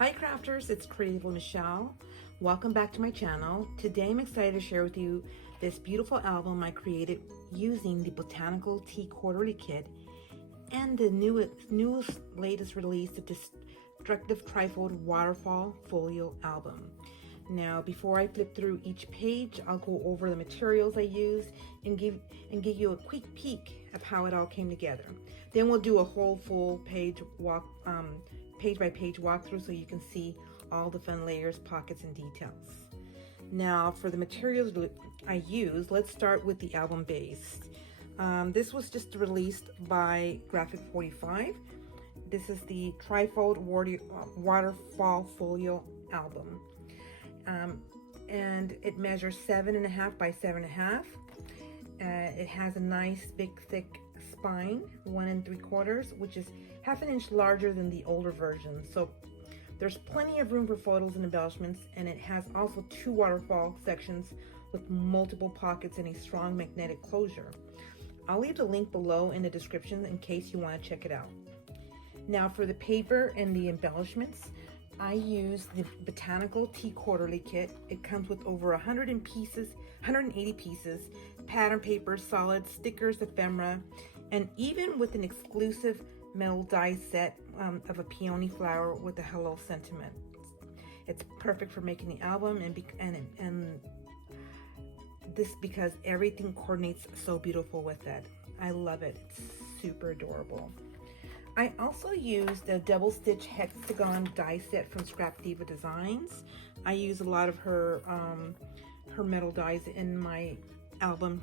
Hi crafters, it's Creative Michelle. Welcome back to my channel. Today I'm excited to share with you this beautiful album I created using the Botanical Tea Quarterly Kit and the newest latest release, the Deconstructed Trifold Waterfall Folio album. Now, before I flip through each page, I'll go over the materials I used and give you a quick peek of how it all came together. Then we'll do a whole full page by page walkthrough so you can see all the fun layers, pockets, and details. Now, for the materials I used, let's start with the album base. This was just released by Graphic 45. This is the Trifold Waterfall Folio album. And it measures 7.5 by 7.5. It has a nice big thick spine, 1 3/4, which is 1/2 inch larger than the older version. So there's plenty of room for photos and embellishments, and it has also 2 waterfall sections with multiple pockets and a strong magnetic closure. I'll leave the link below in the description in case you want to check it out. Now for the paper and the embellishments, I use the Botanical Tea Quarterly Kit. It comes with over 180 pieces, pattern paper, solid, stickers, ephemera, and even with an exclusive metal die set of a peony flower with a hello sentiment. It's perfect for making the album, and this because everything coordinates so beautiful with it. I love it. It's super adorable. I also used a double stitch Hexagon die set from Scrap Diva Designs. I use a lot of her metal dies in my album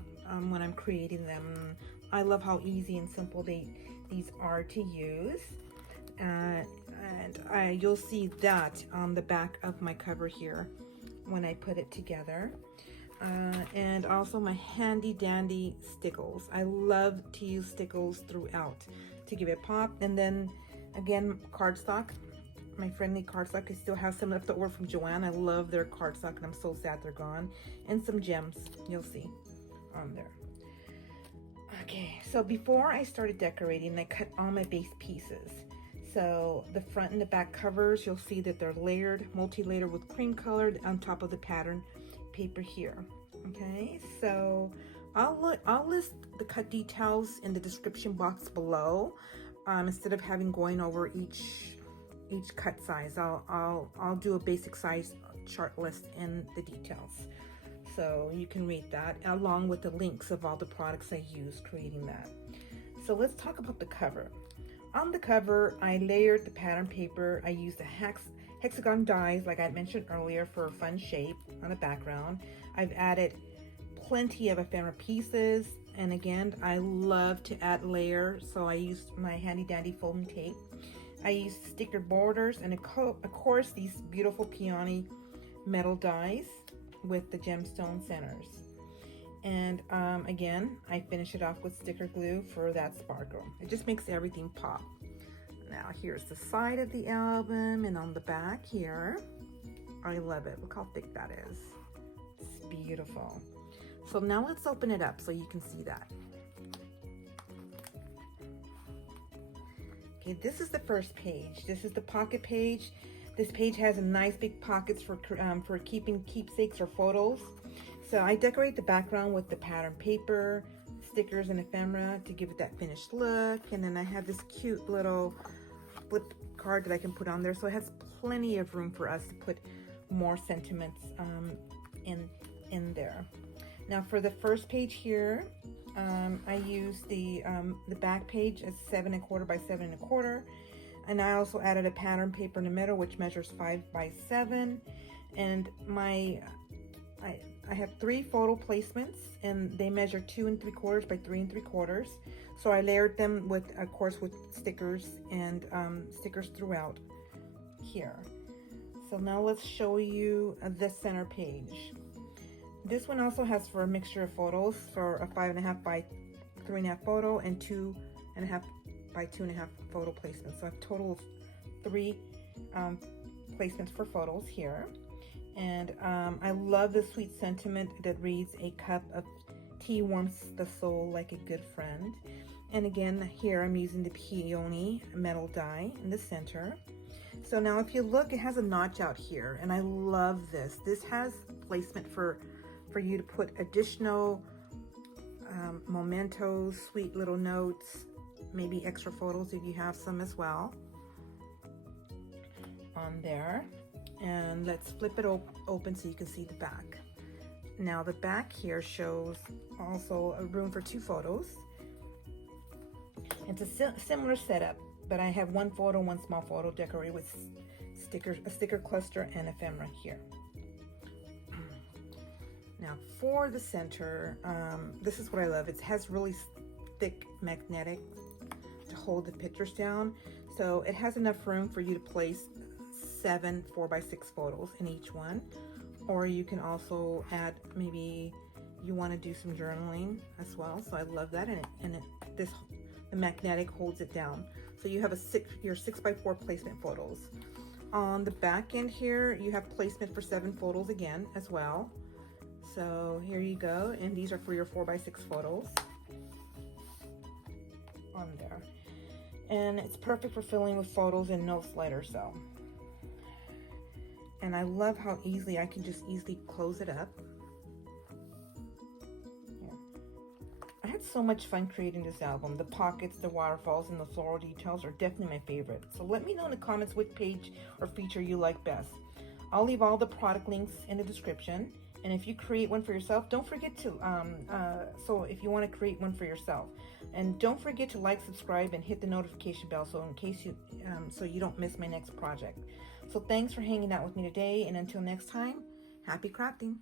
when I'm creating them. I love how easy and simple these are to use. And you'll see that on the back of my cover here when I put it together. And also my handy dandy stickles. I love to use stickles throughout to give it pop. And then again, cardstock, my friendly cardstock. I still have some left over from Joanne. I love their cardstock and I'm so sad they're gone. And some gems, you'll see on there. Okay, so before I started decorating, I cut all my base pieces. So the front and the back covers, you'll see that they're layered, multi-layered with cream colored on top of the pattern paper here. Okay, so I'll list the cut details in the description box below. Instead of going over each cut size, I'll do a basic size chart list in the details, so you can read that along with the links of all the products I used creating that. So let's talk about the cover. On the cover, I layered the pattern paper. I used the Hexagon dies, like I mentioned earlier, for a fun shape on the background. I've added plenty of ephemera pieces, and again, I love to add layers, so I used my handy dandy foam tape. I used sticker borders, and of course these beautiful peony metal dies with the gemstone centers. And again, I finish it off with sticker glue for that sparkle. It just makes everything pop. Now here's the side of the album, and on the back here, I love it. Look how thick that is. It's beautiful. So now let's open it up so you can see that. Okay, this is the first page. This is the pocket page. This page has a nice big pockets for keeping keepsakes or photos. So I decorate the background with the pattern paper, stickers, and ephemera to give it that finished look. And then I have this cute little flip card that I can put on there. So it has plenty of room for us to put more sentiments in there. Now for the first page here, I use the back page as 7 1/4 by 7 1/4. And I also added a pattern paper in the middle, which measures 5 by 7. And I have 3 photo placements, and they measure 2 3/4 by 3 3/4. So I layered them with, of course, with stickers and stickers throughout here. So now let's show you the center page. This one also has for a mixture of photos for a 5.5 by 3.5 photo and 2.5 by 2.5 photo placements. So a total of 3 placements for photos here. And I love the sweet sentiment that reads, "A cup of tea warms the soul like a good friend." And again, here I'm using the peony metal die in the center. So now if you look, it has a notch out here, and I love this. This has placement for you to put additional mementos, sweet little notes, maybe extra photos if you have some as well on there. And let's flip it open so you can see the back. Now the back here shows also a room for 2 photos. It's a similar setup, but I have 1 photo, 1 small photo decorated with stickers, a sticker cluster and ephemera here. Now for the center, this is what I love. It has really thick magnetic to hold the pictures down. So it has enough room for you to place 7 4x6 photos in each one. Or you can also add, maybe you want to do some journaling as well. So I love that. The magnetic holds it down. So you have your 6x4 placement photos. On the back end here, you have placement for 7 photos again as well. So here you go, and these are for your 4x6 photos on there. And it's perfect for filling with photos and notes later. So, and I love how easily I can just easily close it up. Yeah. I had so much fun creating this album. The pockets, the waterfalls, and the floral details are definitely my favorite. So let me know in the comments which page or feature you like best. I'll leave all the product links in the description. And if you create one for yourself, don't forget to, so if you want to create one for yourself, and don't forget to like, subscribe, and hit the notification bell so in case you, so you don't miss my next project. So thanks for hanging out with me today, and until next time, happy crafting.